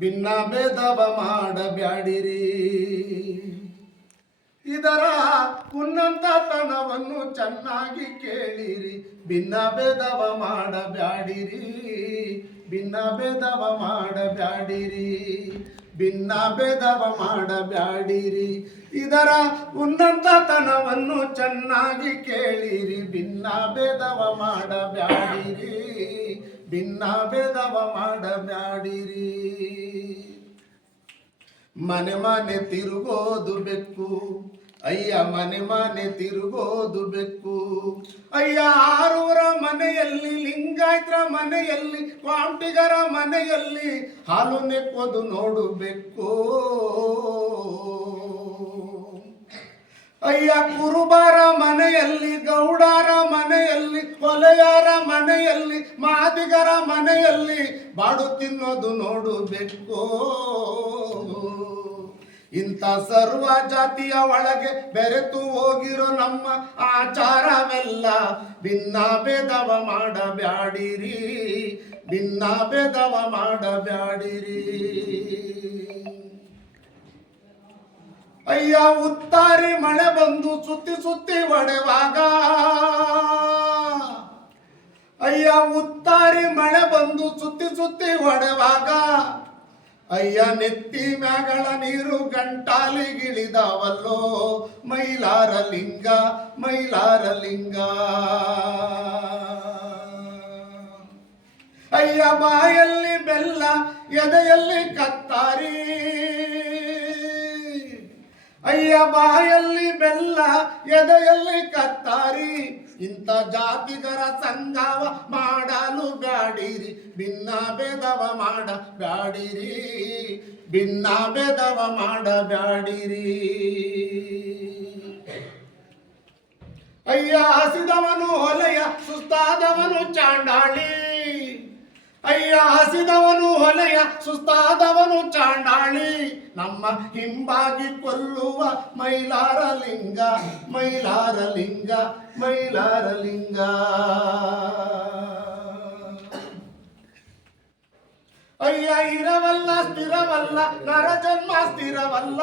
ಭಿನ್ನ ಭೇದವ ಮಾಡಬ್ಯಾಡಿರಿ, ಇದರ ಉನ್ನತತನವನ್ನು ಚೆನ್ನಾಗಿ ಕೇಳಿರಿ. ಭಿನ್ನ ಭೇದವ ಮಾಡಬ್ಯಾಡಿರಿ, ಭಿನ್ನ ಭೇದವ ಮಾಡಬ್ಯಾಡಿರಿ, ಭಿನ್ನ ಭೇದವ ಮಾಡಬ್ಯಾಡಿರಿ, ಇದರ ಉನ್ನತತನವನ್ನು ಚೆನ್ನಾಗಿ ಕೇಳಿರಿ. ಭಿನ್ನ ಭೇದವ ಮಾಡಬ್ಯಾಡಿರಿ, ಭಿನ್ನ ಭೇದವ ಮಾಡಬ್ಯಾಡಿರಿ. ಮನೆ ಮನೆ ತಿರುಗೋದು ಬೆಕ್ಕು, ಅಯ್ಯ ಮನೆ ಮನೆ ತಿರುಗೋದು ಬೆಕ್ಕು. ಅಯ್ಯ ಆರೂರ ಮನೆಯಲ್ಲಿ, ಲಿಂಗಾಯತರ ಮನೆಯಲ್ಲಿ, ಕ್ವಾಂಟಿಗರ ಮನೆಯಲ್ಲಿ ಹಾಲು ನೆಕ್ಕೋದು ನೋಡಬೇಕು. ಅಯ್ಯ ಕುರುಬರ ಮನೆಯಲ್ಲಿ, ಗೌಡರ ಮನೆಯಲ್ಲಿ, ಕೊಲೆಯರ ಮನೆಯಲ್ಲಿ, ಮಾದಿಗರ ಮನೆಯಲ್ಲಿ ಬಾಡು ತಿನ್ನೋದು ನೋಡಬೇಕು. ಇಂಥ ಸರ್ವ ಜಾತಿಯ ಒಳಗೆ ಬೆರೆತು ಹೋಗಿರೋ ನಮ್ಮ ಆಚಾರವೆಲ್ಲ. ಭಿನ್ನ ಭೇದವ ಮಾಡಬ್ಯಾಡಿರಿ, ಭಿನ್ನ ಭೇದವ ಮಾಡಬ್ಯಾಡಿರಿ. ಅಯ್ಯ ಉತ್ತಾರಿ ಮಳೆ ಬಂದು ಸುತ್ತಿ ಸುತ್ತಿ ಹೊಡೆವಾಗ, ಅಯ್ಯ ಉತ್ತಾರಿ ಮಳೆ ಬಂದು ಸುತ್ತಿ ಸುತ್ತಿ ಹೊಡೆವಾಗ, ಅಯ್ಯ ನೆತ್ತಿ ಮ್ಯಾಗಳ ನೀರು ಗಂಟಾಲಿಗಿಳಿದವಲ್ಲೋ ಮೈಲಾರ ಲಿಂಗ, ಮೈಲಾರ ಲಿಂಗ. ಅಯ್ಯ ಬಾಯಲ್ಲಿ ಬೆಲ್ಲ, ಎದೆಯಲ್ಲಿ ಕತ್ತಾರಿ, ಅಯ್ಯ ಬಾಯಲ್ಲಿ ಬೆಲ್ಲ, ಎದೆಯಲ್ಲಿ ಕತ್ತಾರಿ. ಇಂಥ ಜಾತಿಗರ ಸಂಗವ ಮಾಡಲು ಬ್ಯಾಡಿರಿ, ಭಿನ್ನ ಭೇದವ ಮಾಡಬ್ಯಾಡಿರಿ, ಭಿನ್ನ ಭೇದವ ಮಾಡಬ್ಯಾಡಿರಿ. ಅಯ್ಯ ಹಸಿದವನು ಹೊಲೆಯ, ಸುಸ್ತಾದವನು ಚಾಂಡಾಳಿ, ಅಯ್ಯ ಹಸಿದವನು ಹೊಲೆಯ, ಸುಸ್ತಾದವನು ಚಾಂಡಾಳಿ. ನಮ್ಮ ಹಿಂಬಾಗಿ ಕೊಲ್ಲುವ ಮೈಲಾರ ಲಿಂಗ, ಮೈಲಾರ ಲಿಂಗ, ಮೈಲಾರ ಲಿಂಗ. ಅಯ್ಯ ಇರವಲ್ಲ ಸ್ಥಿರವಲ್ಲ, ನರಜನ್ಮ ಸ್ಥಿರವಲ್ಲ,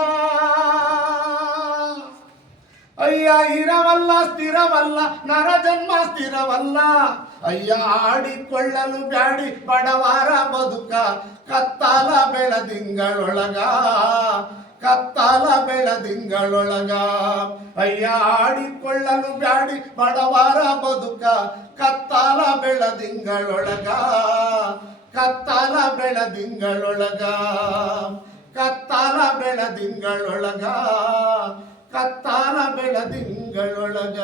ಅಯ್ಯ ಇರವಲ್ಲ ಸ್ಥಿರವಲ್ಲ, ನರಜನ್ಮ ಸ್ಥಿರವಲ್ಲ. ಅಯ್ಯ ಆಡಿಕೊಳ್ಳಲು ಬ್ಯಾಡಿ ಬಡವಾರ ಬದುಕ, ಕತ್ತಾಲ ಬೆಳದಿಂಗಳೊಳಗ, ಕತ್ತಾಲ ಬೆಳದಿಂಗಳೊಳಗ. ಅಯ್ಯ ಆಡಿಕೊಳ್ಳಲು ಬ್ಯಾಡಿ ಬಡವಾರ ಬದುಕ, ಕತ್ತಾಲ ಬೆಳದಿಂಗಳೊಳಗ, ಕತ್ತಾಲ ಬೆಳದಿಂಗಳೊಳಗ, ಕತ್ತಾಲ ಬೆಳದಿಂಗಳೊಳಗ, ಕತ್ತಾಲ ಬೆಳದಿಂಗಳೊಳಗ.